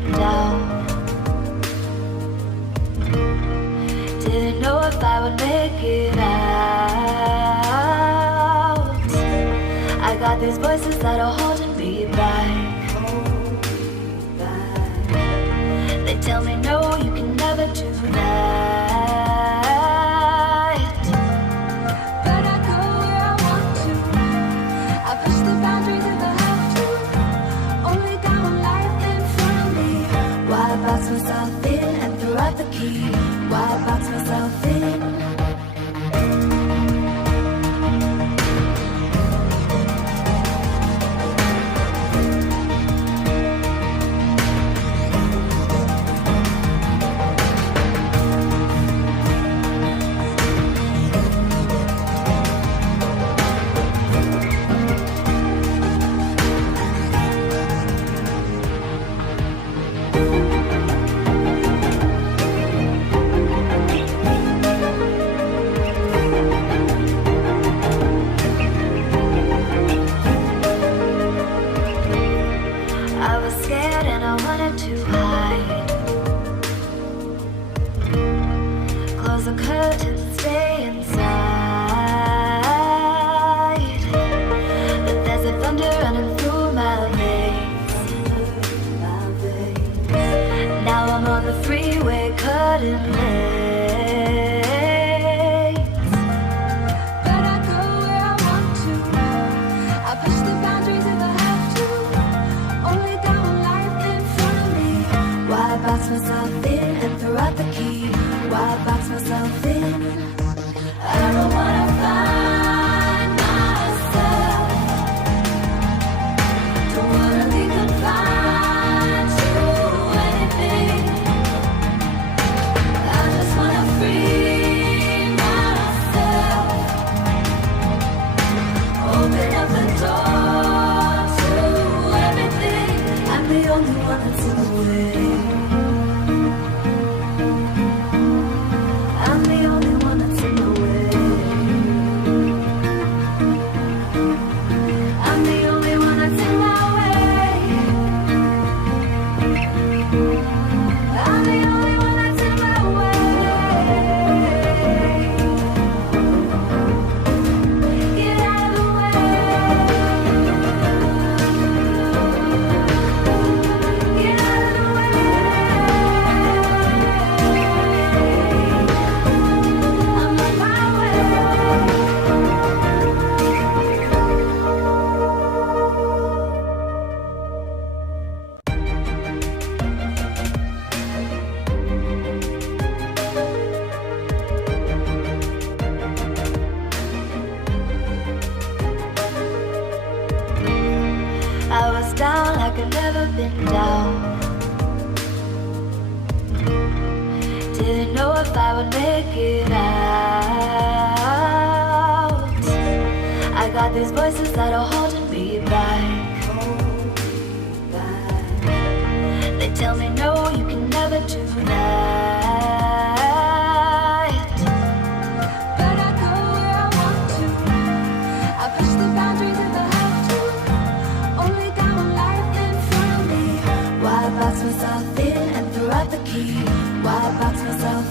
been down. Didn't know if I would make it out. I got these voices that are holding me back. They tell me no, you can never do that. But I go where I want to. I push the boundaries if I have to. Only got one life in front of me. Why box myself in and throw out the key? Why box myself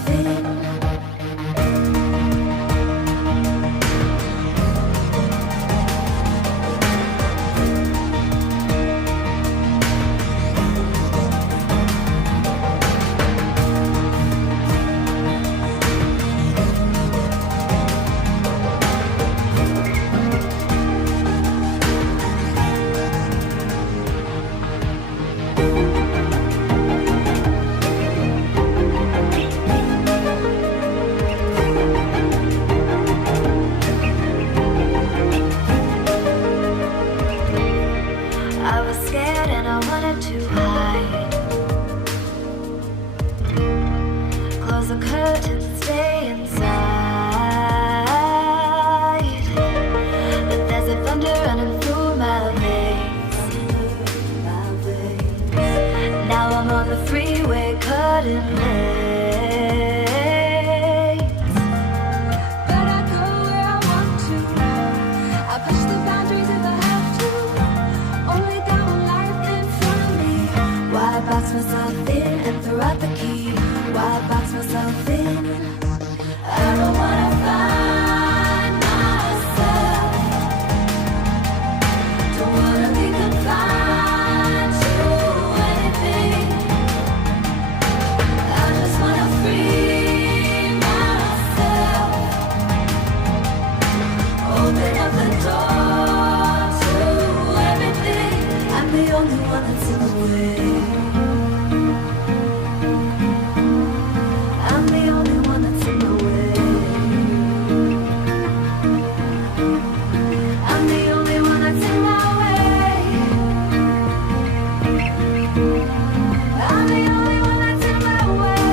in? Why I box myself in and throw out the key. Why I box myself in? I don't wanna find myself. Don't wanna be confined to anything. I just wanna free myself. Open up the door to everything. I'm the only one that's in the way. I'm the only one that's in the way. I'm the only one that's in my way. I'm the only one that's in my way.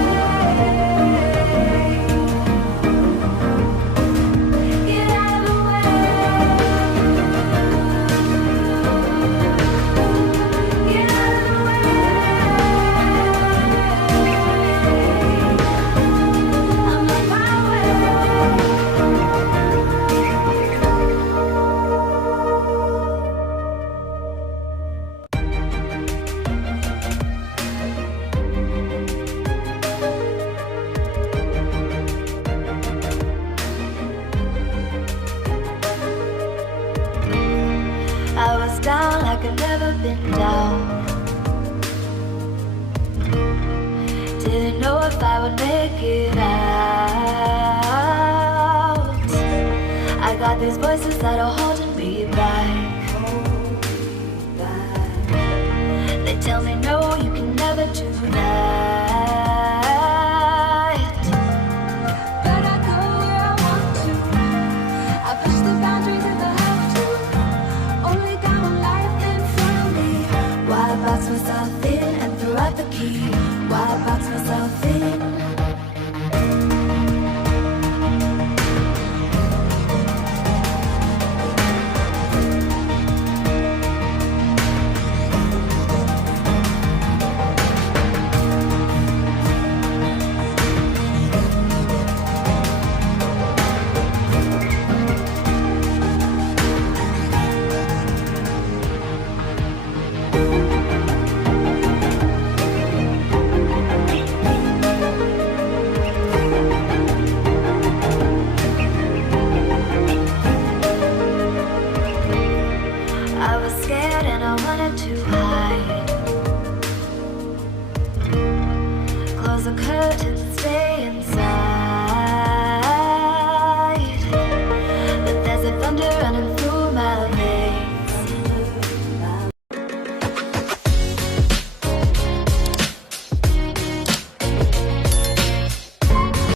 Get out of the way. Get out of the way. I'm on my way. I was down like I've never been down. Didn't know if I would make it out. I got these voices that are holding me back. They tell me no, you can never do that. But I go where I want to. I push the boundaries if I have to. Only got one life in front of me. Why I box myself in and throw out the key? Why I box myself in? I was scared and I wanted to hide. Close the curtains and stay inside.